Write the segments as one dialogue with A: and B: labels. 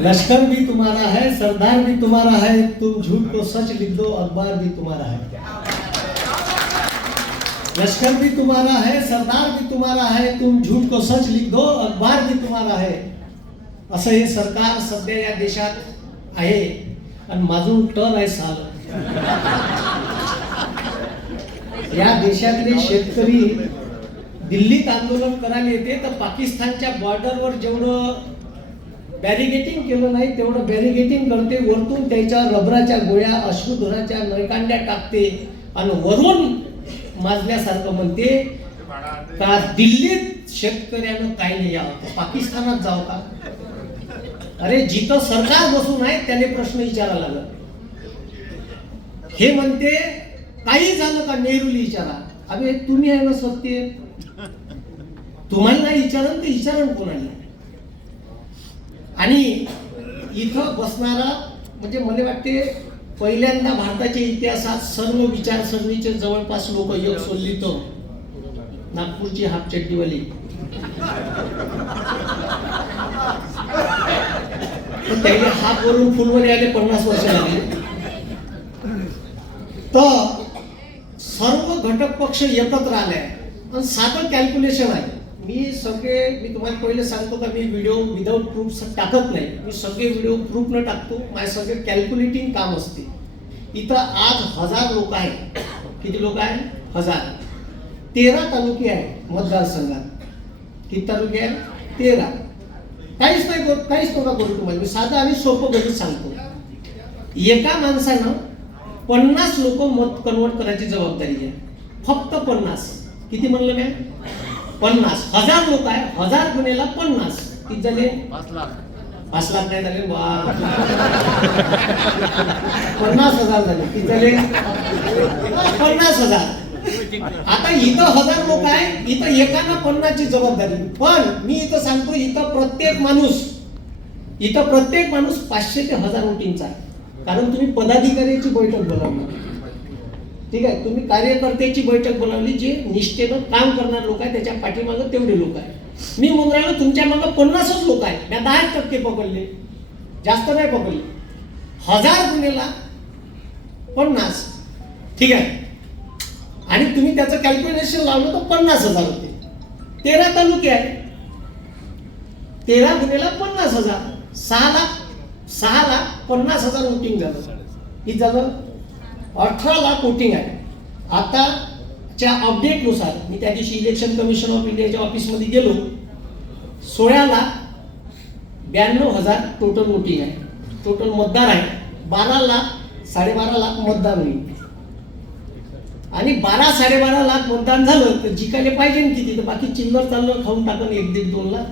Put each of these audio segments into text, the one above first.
A: लश्कर भी तुम्हारा है सरदार भी तुम्हारा है तुम झूठ को सच लिख दो अखबार भी तुम्हारा है। लश्कर भी तुम्हारा है सरदार भी तुम्हारा है तुम झूठ को सच लिख दो अखबार भी तुम्हारा है। असं हे सरकार सध्या या देशात आहे आणि माझं टन आहे साल. या देशातले शेतकरी दिल्लीत आंदोलन करायला येते तर पाकिस्तानच्या बॉर्डरवर जेवढं बॅरिगेटिंग केलं नाही तेवढं बॅरिगेटिंग करते वरतून त्याच्या रबराच्या गोळ्या अश्रुधुराच्या नळकांड्या टाकते आणि वरून माजल्यासारखं म्हणते का दिल्लीत शेतकऱ्यानं काय नाही यावं? पाकिस्तानात जावं का? अरे जिथं सरकार बसून आहे त्याने प्रश्न विचारायला लागला. हे म्हणते काही झालं का नेहरूली विचारा अरे तुम्ही आहे ना सत्य तुम्हाला नाही विचारण ते विचारण कोणाला. आणि इथं बसणारा म्हणजे मला वाटते पहिल्यांदा भारताच्या इतिहासात सर्व विचारसरणीचे जवळपास लोक योग सोडली तो नागपूरची हाफ चड्डीवाली त्याला हाफ वरून फुलवर यायला पन्नास वर्ष लागले तर सर्व घटक पक्ष एकत्र आले. आणि साधं कॅल्क्युलेशन आहे. मी सगळे मी तुम्हाला पहिले सांगतो का मी व्हिडिओ विदाऊट प्रूफ टाकत नाही. मी सगळे व्हिडिओ प्रूफ न टाकतो. माझे सगळे कॅल्क्युलेटिंग काम असते. इथं आज हजार लोक आहेत. किती लोक आहेत? हजार. तेरा तालुके आहेत मतदारसंघात. किती तालुके आहेत? तेरा. काहीच नाही करू काहीच नका करू तुम्हाला. मी साधं आणि सोपं गणित सांगतो. एका माणसानं पन्नास लोक मत कन्वर्ट करायची जबाबदारी आहे. फक्त पन्नास. किती म्हणलं मॅम पन्नास. हजार लोक आहे. हजार गुन्हेला पन्नास. किती झाले?
B: पाच लाख.
A: पाच लाख नाही झाले? वा. पन्नास हजार झाले. किती झाले? पन्नास हजार. आता इथं हजार लोक आहे. इथं एकाला पन्नासची जबाबदारी. पण मी इथं सांगतो इथं प्रत्येक माणूस इथं प्रत्येक माणूस पाचशे ते हजार वोटिंगचा आहे. कारण तुम्ही पदाधिकाऱ्याची बैठक बोलावली. ठीक आहे? तुम्ही कार्यकर्त्याची बैठक बोलावली जे निष्ठेनं काम करणारे लोक आहे त्याच्या पाठीमागं तेवढे लोक आहे मी म्हणून राहिलो तुमच्या मागं पन्नासच लोक आहे मी दहा टक्के पकडले. जास्त नाही पकडले. हजार गुन्हेला पन्नास. ठीक आहे? आणि तुम्ही त्याचं कॅल्क्युलेशन लावलं तर पन्नास हजार होते. तेरा तालुके आहे तेरा गुन्हेला पन्नास हजार. सहा लाख सहा लाख पन्नास हजार वोटिंग झालं. किती झालं? अठरा लाख वोटिंग आहे. आताच्या अपडेटनुसार मी त्या दिवशी इलेक्शन कमिशन ऑफ इंडियाच्या ऑफिसमध्ये गेलो. सोळा लाख ब्याण्णव हजार टोटल वोटिंग आहे. टोटल मतदार आहे. बारा लाख साडेबारा लाख मतदान होईल. आणि बारा साडेबारा लाख मतदान झालं तर जिकायला पाहिजे ना किती? तर बाकी चिल्लर चाललं खाऊन टाकून एक दीड दोन लाख.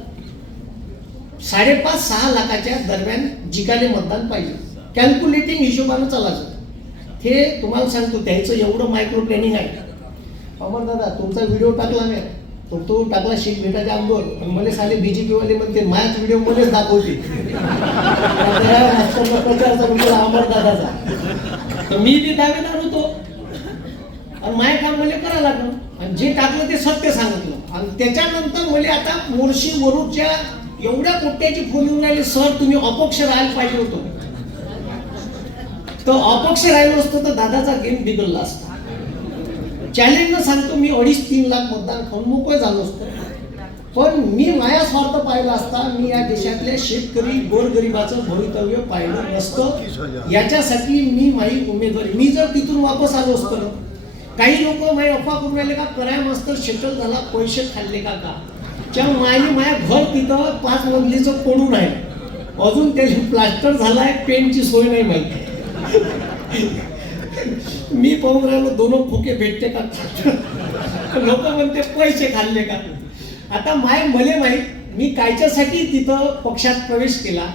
A: साडेपाच सहा लाखाच्या दरम्यान जिकायला मतदान पाहिजे. कॅल्क्युलेटिंग हिशोबानं चालायचं. हे तुम्हाला सांगतो त्यांचं एवढं मायक्रो प्लॅनिंग आहे. अमर दादा तुमचा व्हिडिओ टाकला नाही तर तो टाकला शीख भेटायच्या अगोदर पण मला साले बीजेपी वाले म्हणते माझ्याच व्हिडिओ मलाच दाखवते. अमर दादाचा. तर मी ते दावेदार होतो. आणि माझे काम मला करावं लागलं. आणि जे टाकलं ते सत्य सांगितलं. आणि त्याच्यानंतर मला आता मोर्शी वरुडच्या एवढ्या कोट्याची फोन येऊन राहिली सर तुम्ही अपक्ष राहायला पाहिजे होतो. तर अपक्ष राहिलो असतो तर दादाचा गेम बिघडला असता. चॅलेंज सांगतो मी अडीच तीन लाख मतदान खाऊन मोकळे झालो असतो. पण मी माया स्वार्थ पाहिला असता मी या देशातल्या शेतकरी गोरगरिबाचं भवितव्य पाहिलं नसतं. याच्यासाठी मी माझी उमेदवारी. मी जर तिथून वापस आलो असतो ना काही लोक माझी अफवा करून राहिले का कराय मास्तर शेटल झाला पैसे खाल्ले का का? त्या मायने माझ्या घर तिथं पाच मजलीचं पडून आहे अजून त्याची प्लास्टर झालाय पेंटची सोय नाही माहिती. मी पाहून राहिलो दोन खोके भेटते का? लोक म्हणते पैसे खाल्ले का आता माय मले माहीत मी कायच्यासाठी तिथं पक्षात प्रवेश केला.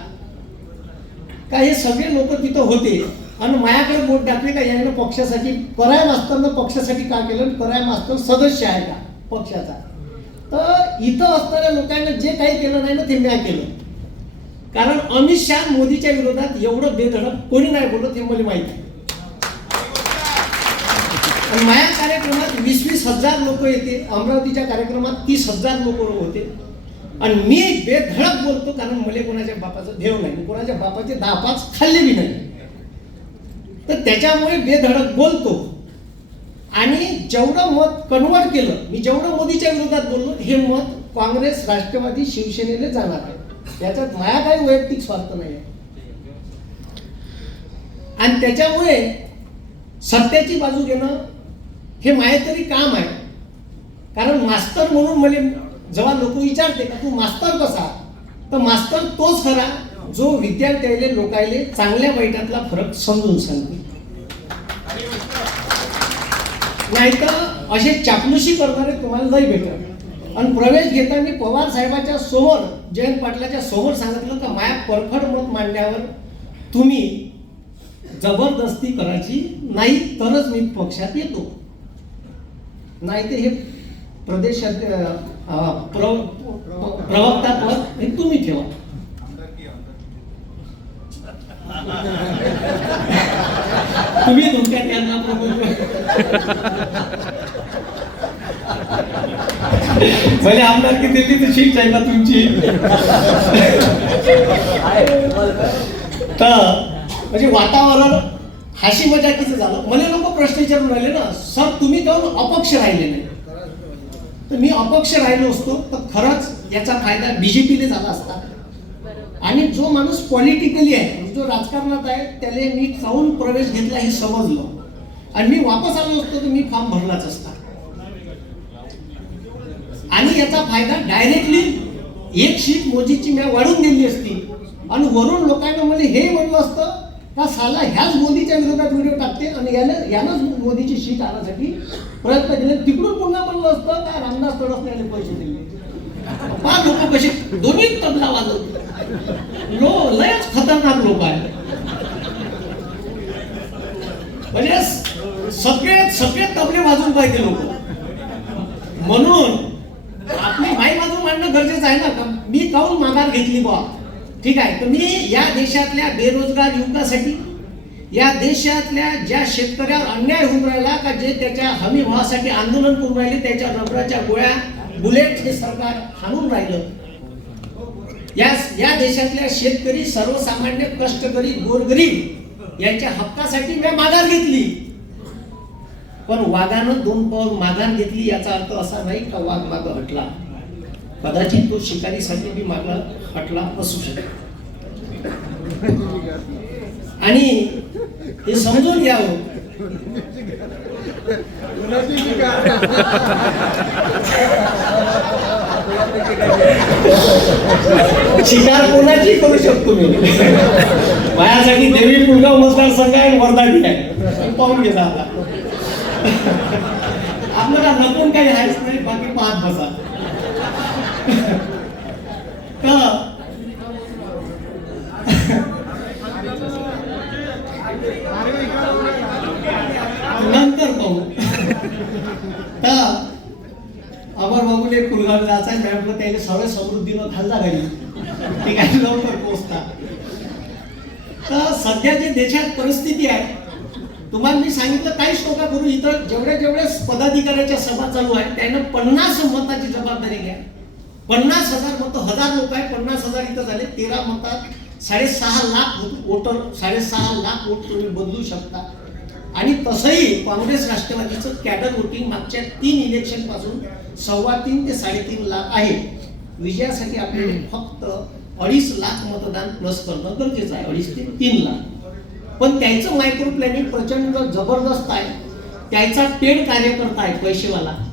A: का हे सगळे लोक तिथं होते. आणि मायाकडे बोट टाकले का यांना पक्षासाठी पराय मास्तरनं पक्षासाठी का केलं? आणि मास्तर सदस्य आहे का पक्षाचा? तर इथं असणाऱ्या लोकांना जे काही केलं नाही ना ते म्या केलं. कारण अमित शहा मोदीच्या विरोधात एवढं बेधडक कोणी नाही बोलत हे मला माहिती आहे. आणि माझ्या कार्यक्रमात वीस वीस हजार लोक येते अमरावतीच्या कार्यक्रमात तीस हजार लोक होते. आणि मी बेधडक बोलतो कारण मला कोणाच्या बापाचं देव नाही कोणाच्या बापाचे दहा पाच खाल्ले बी नाही. तर त्याच्यामुळे बेधडक बोलतो. आणि जेवढं मत कन्वर्ट केलं मी जेवढं मोदीच्या विरोधात बोललो हे मत काँग्रेस राष्ट्रवादी शिवसेनेला जाणार आहे. याच्यात माया काही वैयक्तिक स्वार्थ नाही आहे आणि त्याच्यामुळे सत्याची बाजू घेणं हे माझे तरी काम आहे. कारण मास्तर म्हणून मला जेव्हा लोक विचारते का तू मास्तर कसा? तर मास्तर तोच खरा जो विद्यार्थ्याले लोकायले चांगल्या वाईटातला फरक समजून सांगते. नाहीतर असे चापलुशी करणारे तुम्हाला लय भेटत आणि प्रवेश घेताना पवार साहेबाच्या समोर जयंत पाटलाच्या समोर सांगितलं तर माया परखड मत मांडण्यावर तुम्ही जबरदस्ती करायची नाही तरच मी पक्षात येतो. नाहीतर हे प्रदेशात प्र- प्रवक्ता पद हे तुम्ही ठेवा. तुम्ही धोक्यात यांना भले आमदार की दिल्ली तर शीट आहे ना तुमची. तर म्हणजे वातावरण हाशी मजाकीचं झालं. मला लोक प्रश्न विचारून राहिले ना सर तुम्ही जाऊन अपक्ष राहिले नाही. तर मी अपक्ष राहिलो असतो तर खरंच याचा फायदा बीजेपीने झाला असता. आणि जो माणूस पॉलिटिकली आहे जो राजकारणात आहे त्याला मी जाऊन प्रवेश घेतला हे समजलं. आणि मी वापस आलो असतो तर मी फॉर्म भरलाच असता. त्याचा फायदा डायरेक्टली एक शीट मोदीची मी वाढून दिली असती. आणि वरून लोकांना म्हणजे हे म्हणलं असतं का साला ह्याच मोदीच्या विरोधात व्हिडिओ टाकते आणि याला यानंच मोदीची शीट आणण्यासाठी प्रयत्न केले. तिकडून पुन्हा म्हणलं असतं का रामदास तडसण्याने पैसे दिले? पाच लोक कसे दोन्ही तबला वाजवते लो लयच खतरनाक लोक आहे म्हणजे सगळे सगळे तबले वाजून पाहिजे लोक. म्हणून मांडणं गरजेचं आहे ना. का मी काहून माघार घेतली बा ठीक आहे. तर मी या देशातल्या बेरोजगार युवकासाठी या देशातल्या ज्या शेतकऱ्यावर अन्याय होऊन राहिला का जे त्याच्या हमी भावासाठी आंदोलन करून राहिले त्याच्या रबराच्या गोळ्या बुलेट हे सरकार हाणून राहिलं. या या देशातल्या शेतकरी सर्वसामान्य कष्टकरी गोरगरीब यांच्या हक्कासाठी मी माघार घेतली. पण वाघानं दोन पाऊल माघार घेतली याचा अर्थ असा नाही का वाघ माग हटला. कदाचित तो शिकारीसाठी मी माग हटला असू शकतो. आणि हे समजून घ्यावं. शिकार कोणाची करू शकतो मी? माझ्यासाठी देवी पुलगाव मतदारसंघ आहे. आणि वर्धा आहे पाहून घेता आता आपल्याला नकून काही आहेच नाही बाकी पाहत बसा. नंतर पाहू. तर अमर बाबूले कुलगाव जायचा आहे मॅडम त्याला सर्व समृद्धीनं खाल्ला घाली. ते काही लवकर पोहोचता. तर सध्या जे देशात परिस्थिती आहे तुम्हाला मी सांगितलं काहीच नका करू इथं जेवढ्या जेवढ्या पदाधिकाऱ्याच्या सभा चालू आहे त्यानं पन्नास मताची जबाबदारी घ्या. पन्नास हजार मत हजार लोक आहे पन्नास हजार इथं झाले. तेरा मतात साडेसहा लाख वोटर. साडेसहा लाख वोट तुम्ही बदलू शकता. आणि तसंही काँग्रेस राष्ट्रवादीचं कॅडर वोटिंग मागच्या तीन इलेक्शनपासून सव्वा तीन ते साडेतीन लाख आहे. विजयासाठी आपल्याला फक्त अडीच लाख मतदान प्लस करणं गरजेचं आहे. अडीच ते तीन लाख. पण त्याचं मायक्रो प्लॅनिंग प्रचंड जबरदस्त आहे. त्याचा पेड कार्यकर्ता आहे पैसेवाला.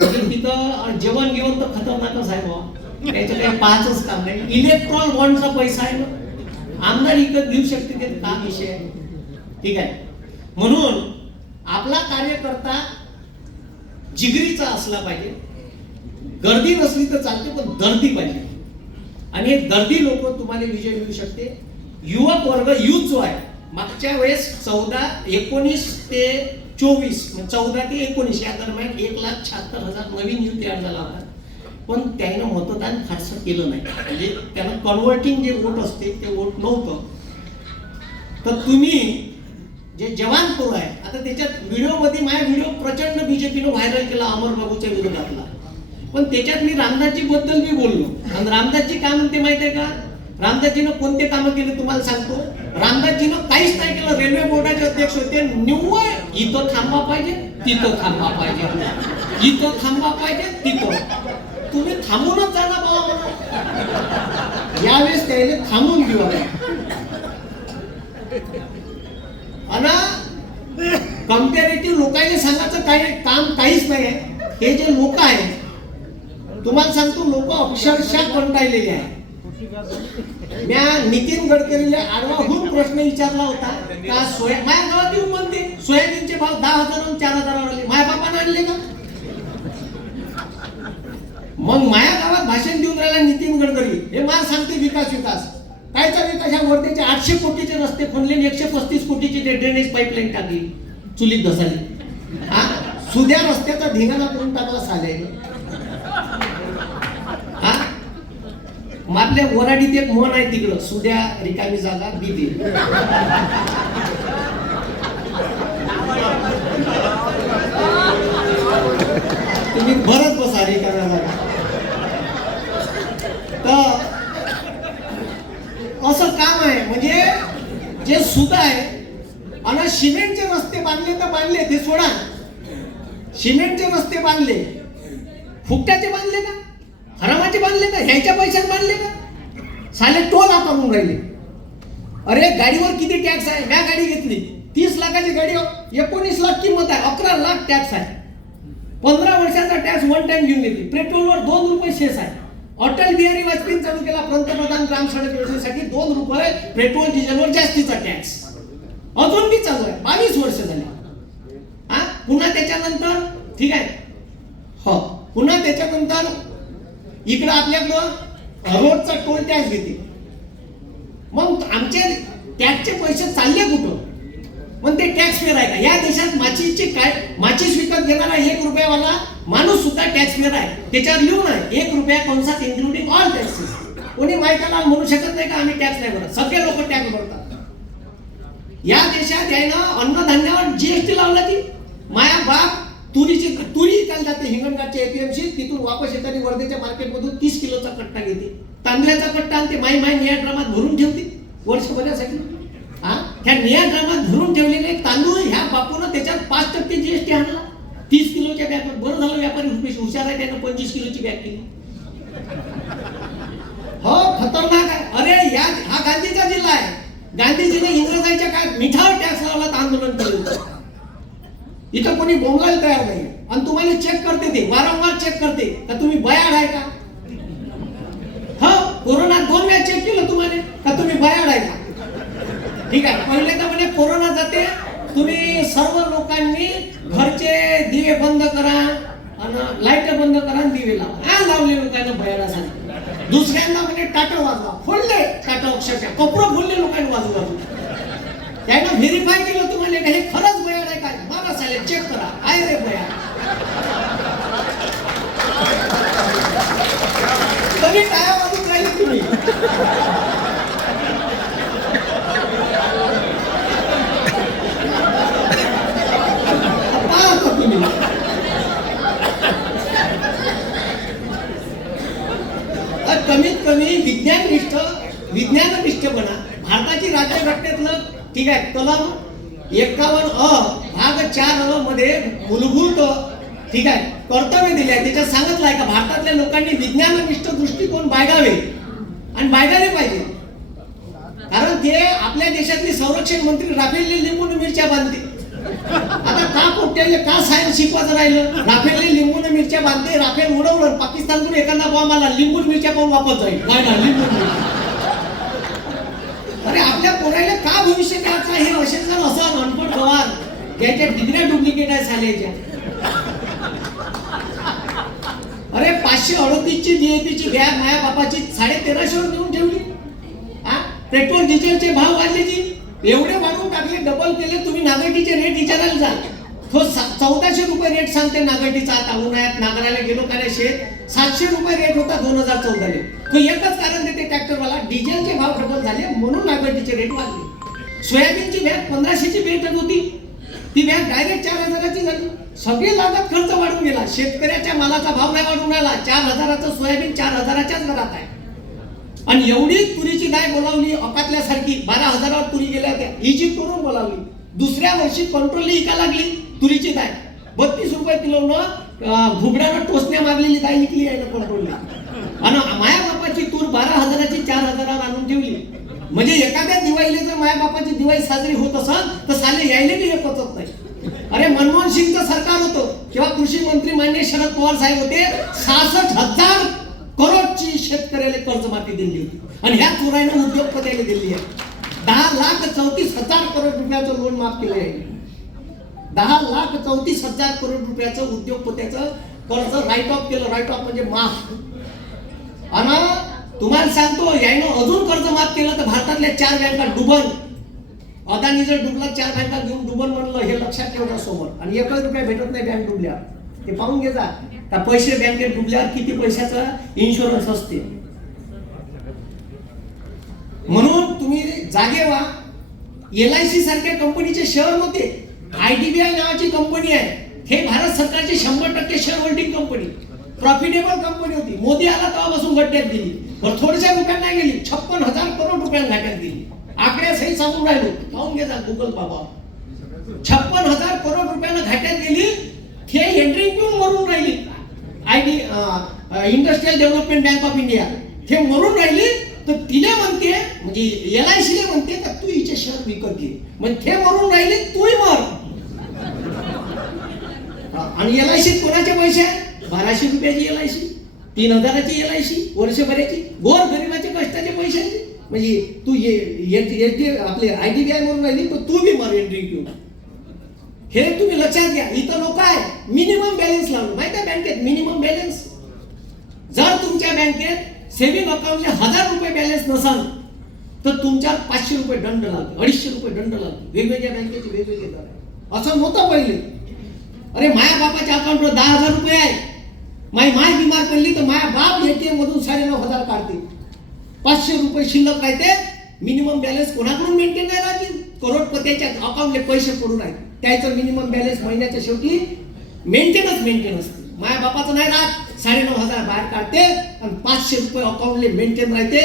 A: म्हणजे तिथं जेवण घेऊन तर खतरनाकच आहे बाबा त्याचं काही पाहायचंच काम नाही. इलेक्ट्रॉल बॉन्डचा पैसा आहे ना. आमदार इकत घेऊ शकते ते का विषय आहे. ठीक आहे. म्हणून आपला कार्यकर्ता जिगरीचा असला पाहिजे. गर्दी नसली तर चालते पण दर्दी पाहिजे. आणि हे दर्दी लोक तुम्हाला विजय मिळू शकते. युवक वर्ग युथ जो आहे मागच्या वेळेस चौदा एकोणीस ते चोवीस चौदा ते एकोणीस या दरम्यान एक लाख शहात्तर हजार नवीन युथ तयार झाला होता पण त्यानं मतदान फारसं केलं नाही. म्हणजे त्यानं कन्व्हर्टिंग जे वोट असते ते वोट नव्हतं. तर तुम्ही जे जवान पोर आहे आता त्याच्यात व्हिडिओमध्ये माझा व्हिडिओ प्रचंड बीजेपीनं व्हायरल केला अमर बाबूच्या विरोधातला. पण त्याच्यात मी रामदासजी बद्दल मी बोललो. आणि रामदासजी काय म्हणते माहितीये का? रामदासजीनं कोणते कामं केले तुम्हाला सांगतो? रामदासजीनं काहीच नाही केलं रेल्वे बोर्डाचे अध्यक्ष होते. निव्वळ इथं थांबा पाहिजे तिथं थांबा पाहिजे. इथं थांबा पाहिजे तिथं. तुम्ही थांबूनच जाणार बाबा यावेळेस त्याने थांबून घेऊ आणि कम्पॅरेटिव्ह लोकांनी सांगायचं काही काम काहीच नाही आहे हे जे लोक आहेत तुम्हाला सांगतो लोक अक्षरशः कंटाळलेले आहे म्या नितीन गडकरीला आडवाहून प्रश्न विचारला होता का सोया माझ्या गावात येऊ म्हणते सोयाबीनचे भाव दहा हजार चार हजारावर आले. माझ्या बापानं आणले का? मग माया गावात भाषण देऊन राहिला नितीन गडकरी. हे मला सांगते विकास विकास. कायचा विकास? ह्या वर्धेचे आठशे कोटीचे रस्ते फनले एकशे पस्तीस कोटीचे ते ड्रेनेज पाईपलाईन टाकली. चुलीत धसाली हा? सुद्या रस्त्याचा धिंगाणा करून टाकला साले. मातल्या वराडीत एक मन आहे तिकडं सुद्या रिकामी जागा बिबी तुम्ही भरत बसा रिकाम्या जागा. तर असं काम आहे म्हणजे जे सुद्ध आहे आणि सिमेंटचे रस्ते बांधले तर बांधले ते सोडा. सिमेंटचे रस्ते बांधले फुकट्याचे बांधले का हरामाचे बांधले का ह्याच्या पैशात बांधले का साले टोल आकारून राहिले. अरे गाडीवर किती टॅक्स आहे? म्या गाडी घेतली. तीस लाखाची गाडी एकोणीस लाख किंमत आहे. अकरा लाख टॅक्स आहे. पंधरा वर्षाचा टॅक्स वन टाइम घेऊन घेतली पेट्रोलवर दोन रुपये शेस आहे. अटल बिहारी वाजपेयी चालू केला पंतप्रधान ग्राम सडक योजनेसाठी दोन रुपये पेट्रोल डिझेलवर जास्तीचा टॅक्स अजून बी चालू आहे. बावीस वर्ष झाले. हा? पुन्हा त्याच्यानंतर ठीक आहे. हो. पुन्हा त्याच्यानंतर इकडं आपल्याकडं रोडचा टोल टॅक्स घेते. मग आमचे टॅक्सचे पैसे चालले कुठं? पण ते टॅक्स पेअर आहे का? या देशात माचीचे काय माचीस विकत घेणारा एक रुपयावाला माणूस सुद्धा टॅक्स पेअर आहे. त्याच्यावर लिहून आहे एक रुपया कोणसा इन्क्लुडिंग ऑल टॅक्सेस कोणी बायकाला म्हणू शकत नाही का आम्ही टॅक्स नाही भरत? सगळे लोक टॅक्स भरतात. या देशात यायनं अन्नधान्यावर जीएसटी लावला की माया बाप तुरीची तुरी विकायला जाते हिंगणघाटच्या एपीएमसी तिथून वापस येताना वर्धेच्या मार्केटमधून तीस किलोचा कट्टा घेते. तांदळाचा कट्टा आणते माई माई निया ड्रामात भरून ठेवते. वर्षभरासाठी. हा? त्या निया ड्रामात भरून ठेवलेले तांदूळ ह्या बापून त्याच्यात पाच टक्के जीएसटी आणला. तीस किलोच्या बॅग बरं झालं व्यापारी रुपये हुशार आहे त्यानं पंचवीस किलोची बॅग केली. हो खतरनाक आहे. अरे या हा गांधीचा जिल्हा आहे. गांधीजीने इंग्रजांच्या काय मिठावर टॅक्स लावला आंदोलन केलं इथं कोणी बोंगायला तयार नाही आणि तुम्हाला चेक करते ते वारंवार चेक करते. का तुम्ही बयाड आहे का? हा कोरोना दोन वेळा चेक केलं तुम्हाला? का तुम्ही बयाड आहे का? ठीक आहे. पहिले तर म्हणे कोरोना जाते. तुम्ही सर्व लोकांनी घरचे दिवे बंद करा आणि लाइट बंद करा आणि दिवे लावा. हा लावले लोकांना भयाला सांगितलं दुसऱ्यांदा म्हणजे टाटा वाजवा. फोडले टाटा अक्षरशः. कपडं फोडले लोकांनी वाजू वाजू. त्यानं व्हेरीफाय केलं तुम्हाला का? हे खरंच बयाड चेक करा आहे रे बयाड तरी टाया वाजून राहिले तुम्ही कमीत कमी विज्ञाननिष्ठ विज्ञाननिष्ठ बना भारताची राज्यघटनेतलं ठीक आहे कलम एकावन्न अ भाग चार अ मध्ये मूलभूत ठीक आहे कर्तव्य दिले आहे. त्याच्यात सांगितलं आहे का भारतातल्या लोकांनी विज्ञाननिष्ठ दृष्टिकोन बाळगावे आणि बाळगायला पाहिजे. कारण ते आपल्या देशातले संरक्षण मंत्री राफेलने लिंबून मिरच्या बांधते आता का कोट्याले का सायन्स शिकवायचं राहिलं? राफेलने लिंबून मिरच्या बांधते राफेल उडवलं पाकिस्तानकडून एखादा बॉम्ब आला लिंबून मिरच्या पाहून वापस जाईल. काय ना लिंबून मिरच्या. अरे आपल्या पोरायला का भविष्य द्यायचं हे असे जर असा अनपट गवार याच्या डिग्र्या डुप्लिकेट आहे झाल्याच्या अरे पाचशे अडतीसची नियतीची बॅग माया बापाची साडे तेराशेवर देऊन ठेवली. हा? पेट्रोल डिझेलचे भाव वाढले जी एवढे वाढवून टाकले डबल केले तुम्ही नागटीचे रेट विचारायला जा. तो सा- चौदाशे रुपये रेट सांगते नागटीचा. आता उन्हाळ्यात नागराला गेलो का शेत? सातशे रुपये रेट होता दोन हजार चौदाले. तो एकच कारण देते ट्रॅक्टरवाला डिझेलचे भाव प्रबल झाले म्हणून नागरिकीचे रेट वाढले. सोयाबीनची बॅग पंधराशेची भेटत होती. ती बँक डायरेक्ट चार हजाराची झाली. सगळे लागत खर्च वाढून गेला. शेतकऱ्याच्या मालाचा भाव नाही वाढून राहिला. चार हजाराचं सोयाबीन चार हजाराच्याच घरात आहे. आणि एवढी तुरीची गाय बोलावली अकातल्यासारखी बारा हजारावर तुरी गेल्या होत्या. इजिप्तवरून बोलावली दुसऱ्या वर्षी कंट्रोल इका लागली तुरीची गाय. बत्तीस रुपये किलोनं घुबड्यानं टोचण्या मारलेली काय विकली आहे ना कंट्रोलला आणि माया बापाची तूर बारा हजाराची चार हजारावर आणून ठेवली. म्हणजे एखाद्या दिवाळीला जर माया बापाची दिवाळी साजरी होत असेल तर साले यायले बी हे पचत नाही. अरे मनमोहन सिंगचं सरकार होतं किंवा कृषी मंत्री मान्य शरद पवार साहेब होते सहासष्ट हजार करोडची शेतकऱ्याला कर्जमाफी दिली होती. आणि ह्या चोरायनं उद्योगपत्याने दिली आहे. दहा लाख चौतीस हजार करोड रुपयाचं लोन माफ केलं आहे दहा लाख चौतीस हजार करोड रुपयाचं उद्योगपत्याचं कर्ज राईट ऑफ केलं. राईट ऑफ म्हणजे माफ. आणि तुम्हाला सांगतो यानं अजून कर्ज माफ केलं तर भारतातल्या चार बँका डुबन. अदानी जर डुबला चार बँका घेऊन डुबन म्हणलं हे लक्षात ठेवणार समोर. आणि एकच रुपया भेटत नाही बँक डुबल्या. ते पाहून घे जा. त्या पैसे बँकेत डुबल्यावर किती पैशाचा इन्शुरन्स असते. म्हणून तुम्ही जागे व्हा. एल आय सी सारख्या कंपनीचे शेअर होते. आयडीबीआय नावाची कंपनी आहे. हे भारत सरकारची शंभर टक्के share holding company profitable company होती. मोदी आला तेव्हापासून गड्ड्यात गेली. पण थोड्याशा रुपयात गेली. छप्पन हजार करोड रुपयांना घाट्यात गेली. आकड्या सही सांगून राहिलो. पाहून घे जा गुगल बाबा. छप्पन हजार करोड रुपयांना घाट्यात गेली. हे एंट्री पिऊन मरून राहिली. I D industrial development bank of India हे मरून राहिली. तर तिला म्हणते म्हणजे एल आय सीला म्हणते तर तू हिचे शेअर विकत घे. म्हणजे ते मरून राहिले तूही मर. आणि एल आय सी कोणाच्या पैसे? आहे बाराशे रुपयाची एल आय सी तीन हजाराची एल आय सी वर्षभराची गोर गरिबाचे कष्टाचे पैसे आहेत. म्हणजे तू एच डी आपले आय डी बी आय म्हणून राहिली पण तू बी मर एंट्री घेऊन हे तुम्ही लक्षात घ्या इथं लोक आहे. मिनिमम बॅलन्स लावून माहिती आहे बँकेत मिनिमम बॅलन्स जर तुमच्या बँकेत सेव्हिंग अकाउंटला हजार रुपये बॅलन्स नसाल तर तुमच्यावर पाचशे रुपये दंड लागतो अडीचशे रुपये दंड लागतो वेगवेगळ्या बँकेचे वेगवेगळे दर असं नव्हतं पहिले. अरे माया बापाच्या अकाउंटवर दहा हजार रुपये आहे. माय माय बिमार पडली तर माया बाप एटीएम मधून साडेनऊ हजार काढते. पाचशे रुपये शिल्लक राहते मिनिमम बॅलन्स कोणाकडून मेंटेन नाही राहतील करोडपत्याच्या अकाउंटले पैसे पडून आहेत त्याचं मिनिमम बॅलन्स महिन्याच्या शेवटी मेंटेनच मेंटेन असते. माया बापाचं नाही राहत. साडेनऊ हजार बाहेर काढते आणि पाचशे रुपये अकाउंटले मेंटेन राहते.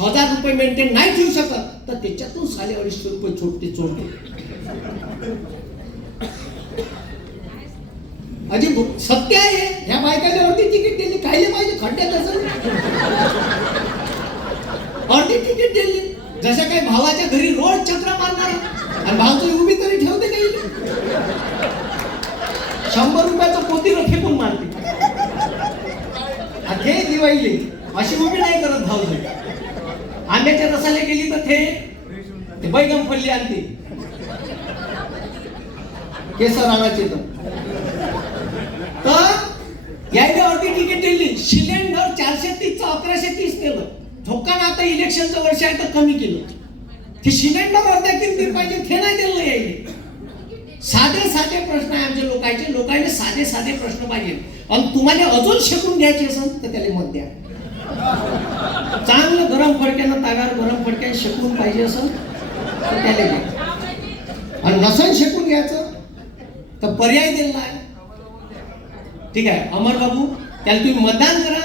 A: हजार रुपये मेंटेन नाही ठेवू शकत. तर त्याच्यातून साडे अडीचशे रुपये छोटे चोरते म्हणजे अजी सत्य आहे. ह्या बायकाने अर्धी तिकीट दिली. खायला पाहिजे खड्ड्यात असं अर्धी तिकीट दिली. जसं काही भावाच्या घरी रोज चक्र मारणार. आणि भावचं उभी तरी ठेवते काही शंभर रुपयाचं पोती फेकून मारते. हे दिवाळी अशी उभी नाही करत भाऊ आंब्याच्या रसाला गेली तर थे. ते बैगम फल्ली आणते केसर आणायचे तर. तर यायला तिकीट दिली. सिलेंडर चारशे तीसचं अकराशे तीस केलं धोकानं आता इलेक्शनचं वर्ष आहे तर कमी केलं. ते सिलेंडर अर्ध्या किमतीत पाहिजे ते नाही दिलं यायले. साधे साधे प्रश्न आहे आमच्या लोकांचे. लोकांना साधे साधे प्रश्न पाहिजे. आणि तुम्हाला अजून शिकून घ्यायचे असेल तर त्याला मत द्या. चांगलं गरम फडक्यानं तागार गरम फडक्यानं शिकून पाहिजे असेल तर त्याला आणि नसन शिकून घ्यायचं तर पर्याय दिलेला आहे. ठीक आहे. अमर बाबू त्याला तुम्ही मतदान करा.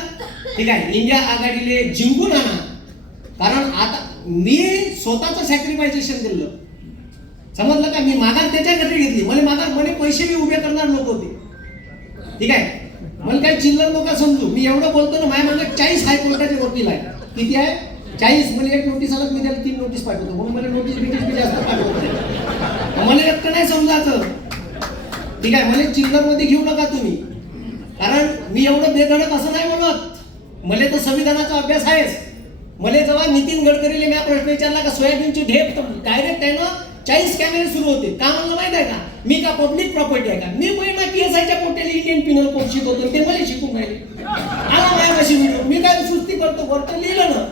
A: ठीक आहे. इंडिया आघाडीले जिंकून आणा. कारण आता मी स्वतःचं सॅक्रिफायझेशन केलं. समजलं का? मी माघार त्याच्याकडे घेतली. मला माघार म्हणे पैसे मी उभे करणार लोक होते. ठीक आहे? मला काही चिल्लर नका समजू. मी एवढं बोलतो ना माझ्या मागे चाळीस हायकोर्टाचे वकील आहे किती आहे? चाळीस. मला एक नोटीस आलं मी त्याला तीन नोटीस पाठवतो. म्हणून मला नोटीस बिटीस मी जास्त पाठवतो. मला एकटं नाही समजायचं. ठीक आहे? मला चिल्लरमध्ये घेऊ नका तुम्ही. कारण मी एवढं बेधडक असं नाही म्हणत. मला तर संविधानाचा अभ्यास आहेच. मला जेव्हा नितीन गडकरीने मी प्रश्न विचारला का सोयाबीनची ढेप डायरेक्ट त्यानं चाळीस कॅमेरे सुरू होते. का म्हणलं माहीत आहे का? मी का पब्लिक प्रॉपर्टी आहे का? मी पहिला पी एस आयच्या पोट्याला इंडियन पिनल कोड शिकवतो ते मला शिकून राहिले. आला माझ्यापाशी व्हिडिओ मी काय सुस्ती करतो? वरतं लिहिलं ना.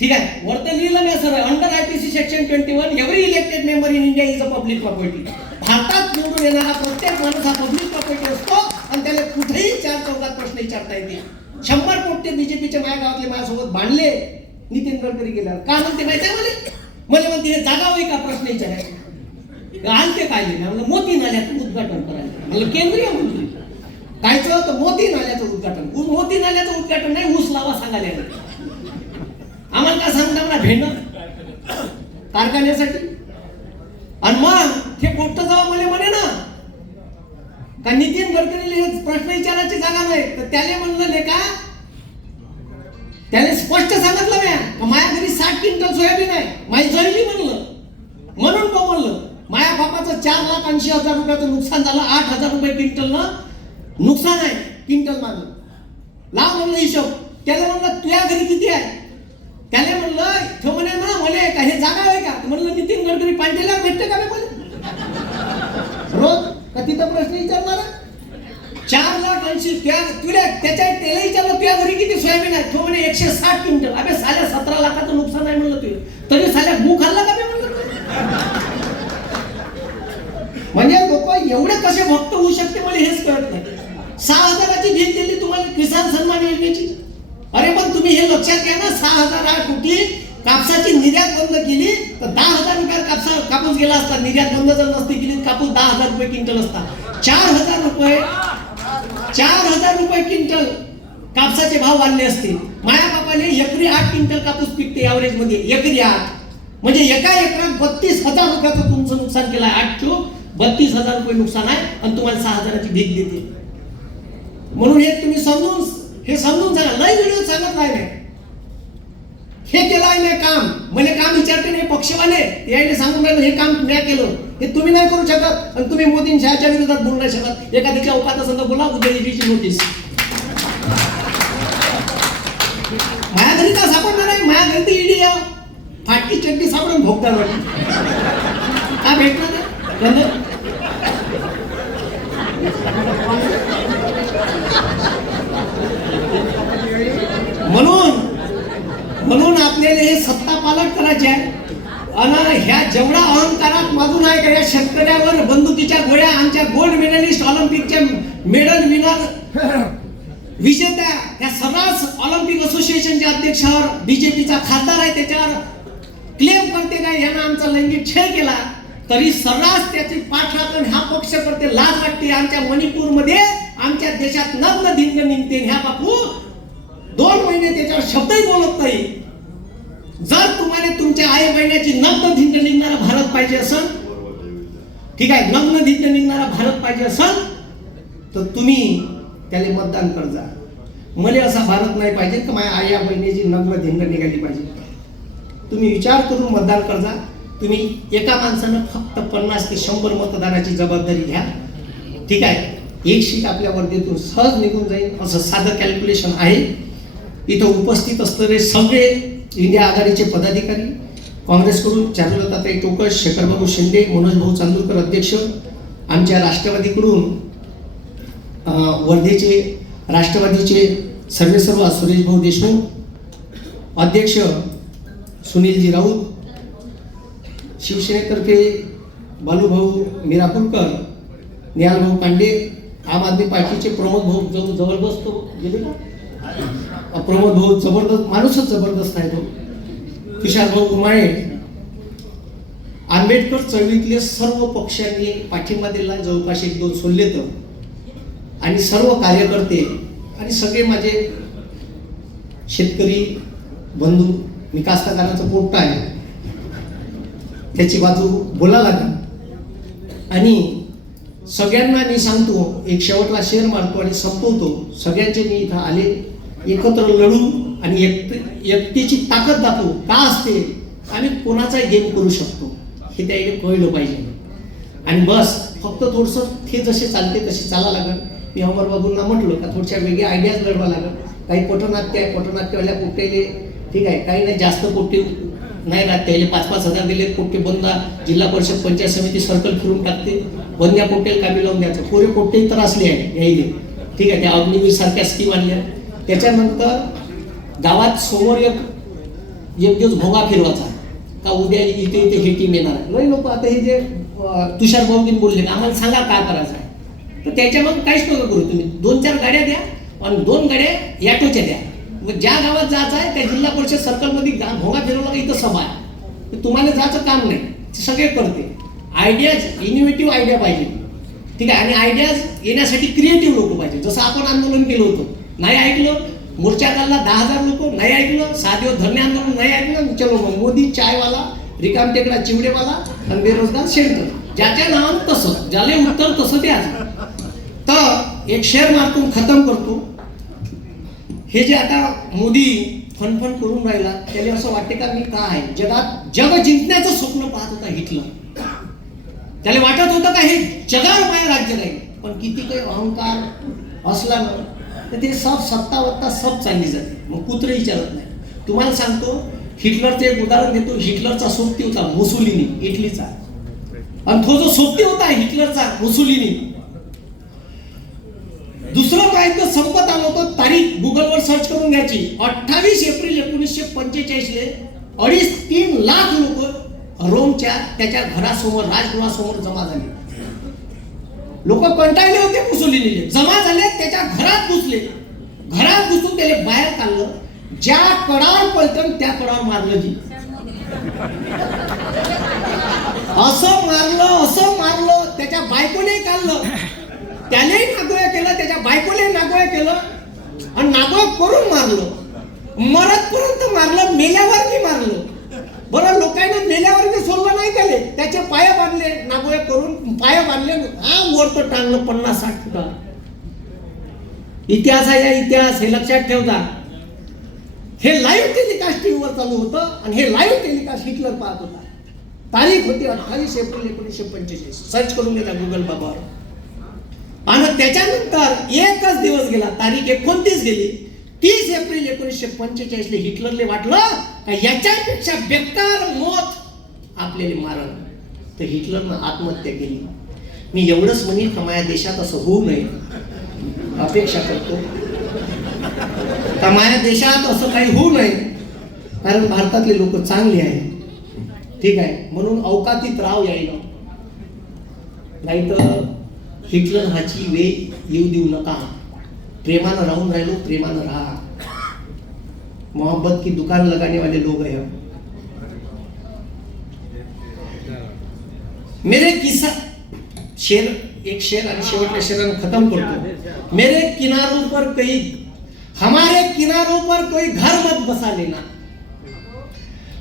A: ठीक आहे. वरतं लिहिलं मी sir. Under I P C section twenty one every elected member in India is a public property भारतात निवडून येणारा प्रत्येक माणूस हा पब्लिक प्रॉपर्टी असतो आणि त्याला कुठेही चार चौकात प्रश्न विचारता येते शंभर कोटी बीजेपीच्या माझ्या गावातले माझ्यासोबत बांधले नितीन गडकरी गेल्यावर. का म्हणते माहिती आहे मला? मला म्हणते हे जागा होई का प्रश्न विचारायचे? आलते काय नाही? म्हणलं मोती नाल्याचं उद्घाटन करायचं म्हणलं केंद्रीय मंत्री. कायचं होतं? मोती नाल्याचं उद्घाटन. मोती नाल्याचं उद्घाटन नाही ऊस लावा सांगायला आम्हाला काय सांगता मला भेंड कारखान्यासाठी. आणि मग हे पोट्ट जावा मला म्हणे ना. का नितीन गडकरीला हे प्रश्न विचारायची जागा नाही. तर त्याने म्हणलं नाही का? त्याने स्पष्ट सांगितलं म्या माझ्या घरी साठ क्विंटल सोयाबीन आहे. माझी जळली म्हणलं. म्हणून बा म्हणलं माझ्या बापाचं चार लाख ऐंशी हजार रुपयाचं नुकसान झालं. आठ हजार रुपये क्विंटलनं नुकसान आहे क्विंटल मागं. लाव म्हणलं हिशोब. त्याला म्हणलं तुझ्या घरी किती आहे? त्याने म्हणलं तो म्हणे ना म्हणे का हे जागा आहे का? म्हणलं नितीन गडकरी पांडेला भेटते का बे रोज का तिथं प्रश्न विचारणार? चार लाख ऐंशी त्या तुला त्याच्या त्याला विचारलं तुझ्या घरी किती सोयाबीन आहे तो म्हणे एकशे साठ क्विंटल. अबे साल्या सतरा लाखाचं नुकसान आहे म्हणलं तुझं. तरी साल्या भू खाल्ला का बे म्हणलं म्हणजे लोक एवढे कसे भक्त होऊ शकते मला हेच कळत नाही. सहा हजाराची भीक दिली तुम्हाला किसान सन्मान योजनेची? अरे पण तुम्ही हे लक्षात घ्या ना सहा हजार कोटी कापसाची निर्यात बंद केली तर दहा हजार रुपये कापसा कापूस गेला असता. निर्यात बंद जर नसती केली कापूस दहा हजार रुपये क्विंटल असता. चार हजार रुपये चार हजार रुपये क्विंटल कापसाचे भाव वाढले असते माया बापाने एकरी आठ क्विंटल कापूस पिकते ॲव्हरेजमध्ये. एकरी आठ. म्हणजे एका एकरात बत्तीस हजार रुपयाचं तुमचं नुकसान केलं आहे आठ चो बत्तीस हजार रुपये नुकसान आहे आणि तुम्हाला सहा हजाराची भीक देते. म्हणून हे तुम्ही समजून हे समजून सांगा. नाही व्हिडिओ सांगत नाही हे केलं आहे मी काम. म्हणजे काम विचारते नाही पक्षवाले. याने सांगून राहिलं हे काम मी केलं. हे तुम्ही नाही करू शकत. आणि तुम्ही मोदीं शहाच्या विरोधात बोलू नाही शकत. एखाद्याच्या औकात संघ बोला उद्या ईडीची नोटीस. माझ्या घरी का सापडणार नाही. माया घरी तर ईडी या फाटकी चटणी सापडून भोगदार वाटतं. का भेटणार नाही बंद? म्हणून म्हणून आपल्याला हे सत्ता पालट करायचे आहे. आणि ह्या जेवढा अहंकारात माजून आहे का या शेतकऱ्यावर बंदुकीच्या गोळ्या आमच्या गोल्ड मेडलिस्ट ऑलिम्पिकच्या मेडल विनर विजेत्या त्या सर्रास ऑलिम्पिक असोसिएशनच्या अध्यक्षावर बीजेपीचा खासदार आहे त्याच्यावर क्लेम करते काय यानं आमचा लैंगिक छळ केला. तरी सर्रास त्याची पाठराखण हा पक्ष करते लाज वाटते. आमच्या मणिपूरमध्ये आमच्या देशात नग्न धिंग निघते. ह्या बापू दोन महिने त्याच्यावर शब्दही बोलत नाही. जर तुम्हाला तुमच्या आई बहिण्याची नग्न धिंड निघणारा भारत पाहिजे असेल ठीक आहे नग्न धिंड निघणारा भारत पाहिजे असेल तर तुम्ही त्याला मतदान कर जा. मला असा भारत नाही पाहिजे की माझ्या आई या बहिणीची नग्न धिंड निघाली पाहिजे. तुम्ही विचार करून मतदान कर जा. तुम्ही एका माणसानं फक्त पन्नास ते शंभर मतदानाची जबाबदारी घ्या. ठीक आहे एक शीट आपल्या वर्दीतून सहज निघून जाईल असं साधं कॅल्क्युलेशन आहे. इथं उपस्थित असणारे सगळे इंडिया आघाडीचे पदाधिकारी काँग्रेसकडून चारुलताताई टोकस शेखरबाबू शिंदे मनोज भाऊ चांदूरकर अध्यक्ष आमच्या राष्ट्रवादीकडून वर्धेचे राष्ट्रवादीचे सर्वे सर्व सुरेश भाऊ देशमुख अध्यक्ष सुनीलजी राऊत शिवसेनेतर्फे बालूभाऊ मिरापूरकर निहालभाऊ पांडे आम आदमी पार्टीचे प्रमोद भाऊ जो जबरदस्त गेले का? प्रमोद भाऊ जबरदस्त माणूसच जबरदस्त आहे तो. तुषार भाऊ उमाळे. आंबेडकर चळवळीतले सर्व पक्षांनी पाठिंबा दिला जवळपास एक दोन सोडले तर. आणि सर्व कार्यकर्ते आणि सगळे माझे शेतकरी बंधू मी कास्तकाराचं पोट्ट आहे. त्याची बाजू बोला लागेल. आणि सगळ्यांना मी सांगतो एक शेवटला शेअर मारतो आणि संपवतो. सगळ्यांचे मी इथं आले. एकत्र लढू आणि एक एकटीची ताकद दाखवू का असते? आम्ही कोणाचाही गेम करू शकतो. हे त्याने कळलं पाहिजे. आणि बस फक्त थोडंसं ते जसे चालते तसे चाला लागल. मी अमर बाबूंना म्हटलं का थोडशा वेगळ्या आयडियाज लढवा लागल. काही पटनाट्य आहे पटनाट्यवाल्या पोट्टेले ठीक आहे काही नाही जास्त पोट्टे नाही राहत. त्याला पाच पाच हजार दिले पोट्टे बंदा. जिल्हा परिषद पंचायत समिती सर्कल फिरून टाकते. बंद्या कोट्टेला कामी लावून द्यायचं. कोरे पोट्टे तर असले आहे यायले. ठीक आहे त्या अग्निवीर सारख्या स्कीम आणल्या. त्याच्यानंतर गावात समोर एक एक दिवस भोगा फिरवायचा. का उद्या इथे इथे हे टीम येणार आहे. लई लोक आता हे जे तुषार भाऊगीन बोलले ना आम्हाला सांगा काय करायचं आहे. तर त्याच्या मग काहीच नका करू तुम्ही. दोन चार गाड्या द्या आणि दोन गाड्या ॲटोच्या द्या. मग ज्या गावात जायचं आहे त्या जिल्हा परिषद सर्कलमध्ये गा भोगा फिरवला का इथं सभा आहे. तर तुम्हाला जायचं काम नाही. ते सगळे करते. आयडियाज इनोव्हेटिव्ह आयडिया पाहिजे. ठीक आहे? आणि आयडियाज येण्यासाठी क्रिएटिव्ह लोक पाहिजे. जसं आपण आंदोलन केलं होतं. नाही ऐकलं. मोर्चा काढला दहा हजार लोक नाही ऐकलं. सहा दिवस धरणे आंदोलन नाही ऐकलं. चलो मग मोदी चायवाला रिकाम टेकडा चिवडेवाला आणि बेरोजगार शेणकर ज्याच्या नावानं तसं ज्याले उत्तर तसं द्यायचं तर एक शेअर मार्कून खतम करतो. हे जे आता मोदी फनफन करून राहिला त्याला असं वाटते का मी का आहे? जगात जग जिंकण्याचं स्वप्न पाहत होता हिटलर. त्याला वाटत होतं का हे जगावर माया राज्य नाही पण किती काही अहंकार असला ना तर ते सब सत्ता वत्ता सब चालली जाते. मग कुत्र विचारत नाही तुम्हाला सांगतो हिटलरचं एक उदाहरण देतो. हिटलरचा सोबती होता मुसुलिनी इटलीचा. आणि तो जो सोबती होता हिटलरचा मुसुलिनी. दुसरं महायुद्ध संपत आलं होतं. तारीख गुगलवर सर्च करून घ्यायची. अठ्ठावीस एप्रिल एकोणीसशे पंचेचाळीस ले अडीच तीन लाख लोक रोमच्या त्याच्या घरासमोर राजगृहासमोर जमा झाले. लोक कंटाळले होते मुसोलिनीले जमा झाले त्याच्या घरात घुसले घरात घुसून त्याला बाहेर काढलं. ज्या कडावर पळतं त्या कडावर मारलं जी. असं मारलं असं मारलं त्याच्या बायकोने काढलं. त्याने नागोया केलं त्याच्या बायकोने नागोया केलं. आणि नागोया करून मारलं. मरतपर्यंत मारलं मेल्यावर बी मारलं. बरं लोकांना मेल्यावर ते सोडलं नाही त्याले. त्याचे पाय बांधले नागोया करून पाय बांधले. हा वरतं टांगलं पन्नास साठ फुटा. इतिहास आहे या इतिहास हे लक्षात ठेवता. हे लाईव्ह टेलिकास्ट टीव्हीवर चालू होतं आणि हे लाईव्ह टेलिकास्ट हिटलर पाहत होता. तारीख होती अठ्ठावीस एप्रिल एकोणीसशे पंचेचाळीस. सर्च करून घेता गुगल बाबावर. आणि त्याच्यानंतर एकच दिवस गेला तारीख एकोणतीस गेली. तीस एप्रिल एकोणीसशे पंचेचाळीसले हिटलरले वाटलं याच्यापेक्षा बेकार मौत आपल्याला मारण तर हिटलरनं आत्महत्या केली. मी एवढंच म्हणेन का माझ्या देशात असं होऊ नये. अपेक्षा करतो. का माझ्या देशात असं काही होऊ नये. कारण भारतातले लोक चांगले आहेत. ठीक आहे. म्हणून अवकातीत राव यायला. नाही तर हिटलर हाची वेळ येऊ देऊ नका. प्रेमानं राहून राहिलो प्रेमानं राहा. मोहब्बत की दुकान लगाने वाले लोग हैं हम। मेरे किसा शेर एक शेर आणि शेवटच्या शेरानं खत्म करतो मेरे किनारों पर कई हमारे किनारों पर कोई घर मत बसा लेना।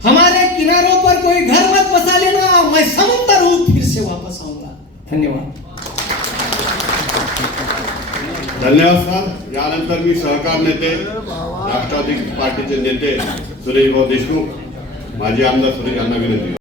A: हमारे किनारों पर कोई घर मत बसा लेना। मैं समुद्र हूं फिर से वापस आऊंगा। धन्यवाद।
B: धन्यवाद सर. यानंतर मी सहकार नेते राष्ट्रवादी पार्टीचे नेते सुरेश भाऊ देशमुख माजी आमदार सुरेश यांना विनंती